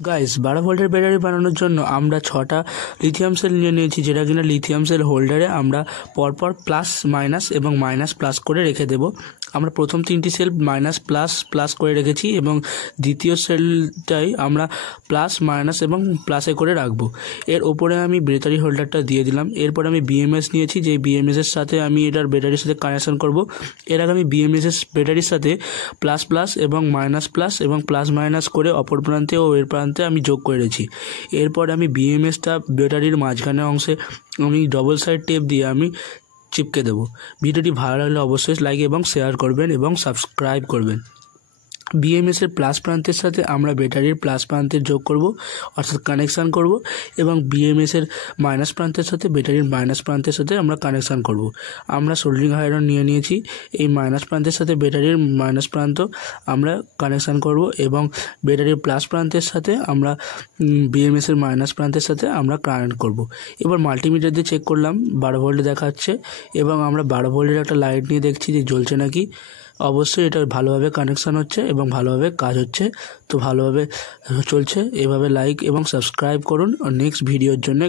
Guys 12 ভোল্টের battery বানানোর জন্য আমরা 6টা লিথিয়াম সেল নিয়ে নিয়েছি, যেটা কিনা লিথিয়াম সেল হোল্ডারে আমরা পরপর প্লাস মাইনাস এবং মাইনাস প্লাস করে রেখে দেব। আমরা প্রথম 3টি সেল মাইনাস প্লাস প্লাস করে রেখেছি এবং দ্বিতীয় সেলটাই আমরা প্লাস মাইনাস এবং প্লাসে করে রাখবো। এর ওপরে আমি ব্যাটারি হোল্ডারটা দিয়ে দিলাম। এরপর আমি বিএমএস নিয়েছি, যে বিএমএসের সাথে আমি এটার ব্যাটারির সাথে কানেকশন করব। এর আগে আমি বিএমএসের ব্যাটারির সাথে প্লাস প্লাস এবং মাইনাস প্লাস এবং প্লাস মাইনাস করে অপর প্রান্তে ও এর প্রান্তে আমি যোগ করেছি। এরপর আমি বিএমএসটা ব্যাটারির মাঝখানে অংশে আমি ডবল সাইড টেপ দিয়ে আমি চিপকে দেবো। ভিডিওটি ভালো লাগলে অবশ্যই লাইক এবং শেয়ার করবেন এবং সাবস্ক্রাইব করবেন। বিএমএসের প্লাস প্রান্তের সাথে আমরা ব্যাটারির প্লাস প্রান্তের যোগ করব, অর্থাৎ কানেকশান করব, এবং বিএমএসের মাইনাস প্রান্তের সাথে ব্যাটারির মাইনাস প্রান্তের সাথে আমরা কানেকশান করব। আমরা সোল্ডারিং আয়রন নিয়ে নিয়েছি। এই মাইনাস প্রান্তের সাথে ব্যাটারির মাইনাস প্রান্ত আমরা কানেকশান করব এবং ব্যাটারির প্লাস প্রান্তের সাথে আমরা বিএমএসের মাইনাস প্রান্তের সাথে আমরা কানেক্ট করব। এবার মাল্টিমিটার দিয়ে চেক করলাম, 12 ভোল্ট দেখাচ্ছে এবং আমরা 12 ভোল্টের একটা লাইট নিয়ে দেখছি যে জ্বলছে নাকি। অবশ্যই এটা ভালোভাবে কানেকশান হচ্ছে এবং ভালোভাবে কাজ হচ্ছে, তো ভালোভাবে চলছে। এভাবে লাইক এবং সাবস্ক্রাইব করুন নেক্সট ভিডিওর জন্য।